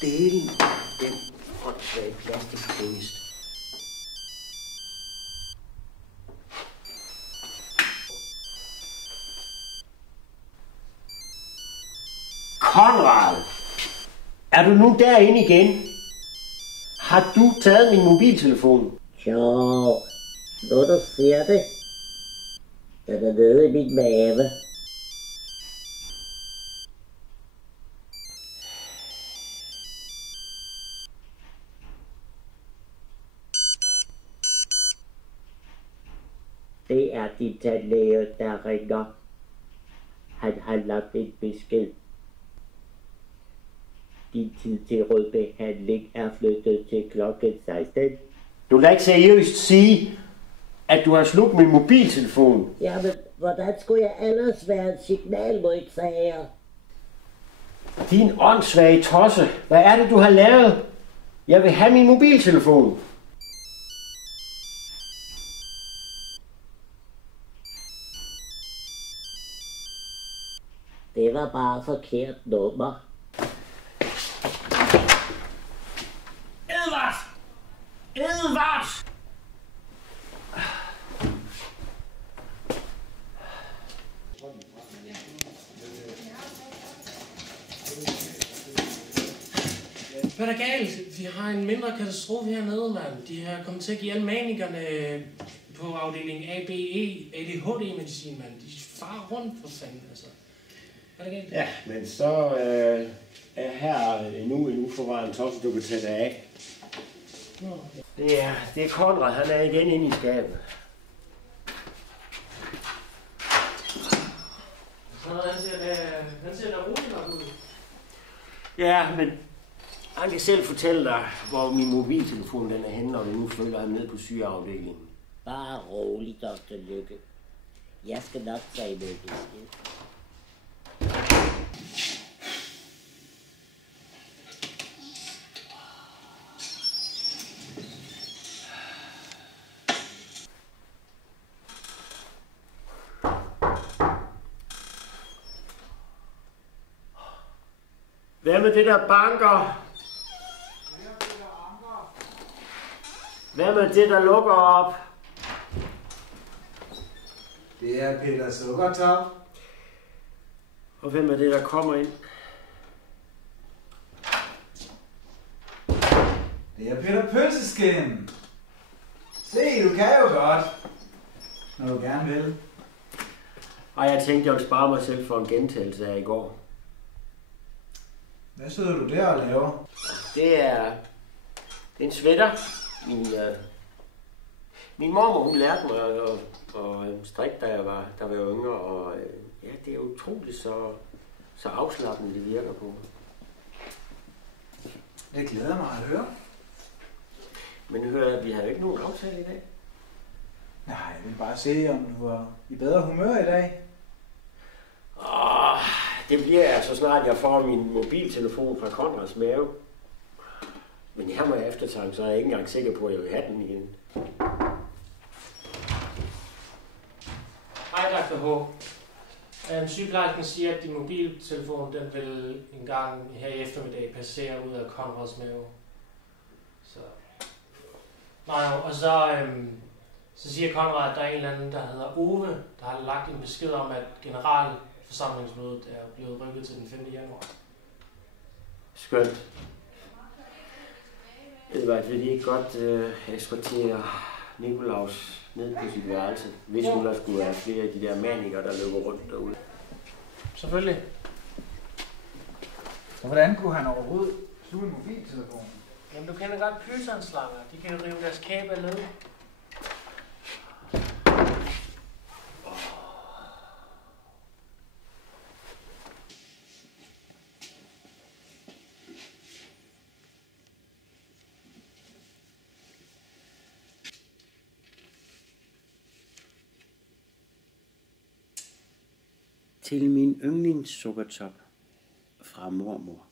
delen den åndssvage plastikpengest. Konrad, er du nu derinde igen? Har du taget min mobiltelefon? Jo, når du ser det, den er nede i min mave. Det er din tandlæge, der ringer. Han har lagt en besked. Din tid til rådbehandling er flyttet til klokken 16. Du kan ikke seriøst sige, at du har slugt min mobiltelefon. Jamen, hvordan skulle jeg ellers være en signalmodtager? Din åndssvage tosse. Hvad er det, du har lavet? Jeg vil have min mobiltelefon. Det var bare forkert nummer. Edvard! Edvard! Hvad er der galt? Vi har en mindre katastrofe hernede, mand. De har kommet til at give alle manikerne på afdeling ABE, ADHD-medicin, mand. De farer rundt for fanden, altså. Hvad er der galt? Ja, men så er her en uforvarende tosse, du kan tage dig af. Det er Konrad, han er igen inde i skabet. Han ser da roligt nok ud. Ja, men han kan selv fortælle dig, hvor min mobiltelefon den er henne, når du nu følger ham ned på sygeafdelingen. Bare rolig, Dr. Lykke. Jeg skal nok tage med besked. Hvad med det der banker? Hvad med det der lukker op? Det er Peter Sukkertop. Og hvem er det der kommer ind? Det er Peter Pølseskin. Se, du kan jo godt. Når du gerne vil. Og jeg tænkte, jeg ville spare mig selv for en gentagelse af i går. Hvad sidder du der og laver? Det er en sweater. Min mormor, hun lærte mig at strikke, da jeg var yngre, og ja, det er utroligt så afslappende det virker på. Det glæder mig at høre. Men hør, vi har jo ikke nogen aftale i dag. Nej, jeg vil bare se, om du er i bedre humør i dag. Det bliver jeg så snart jeg får min mobiltelefon fra Konrads mave. Men her må jeg eftertanke, så er jeg ikke engang sikker på, at jeg vil have den igen. Hej, Dr. H. Sygeplejersken siger, at din mobiltelefon den vil en gang her i eftermiddag passere ud af Konrads mave. Så. Nej, og så siger Konrad, at der er en eller anden, der hedder Ove, der har lagt en besked om, at generalforsamlingsmødet er blevet rykket til den 5. januar. Skønt. Edvard, vil de ikke godt eskortere Nikolaus ned på sit værelse, hvis nu der skulle være flere af de der manikere, der løber rundt derude? Selvfølgelig. Så hvordan kunne han overhovedet sluge en mobiltelefon? Jamen, du kender godt pythonslanger. De kan jo rive deres kæbe af led. Til min yndlingssukkertop fra mormor.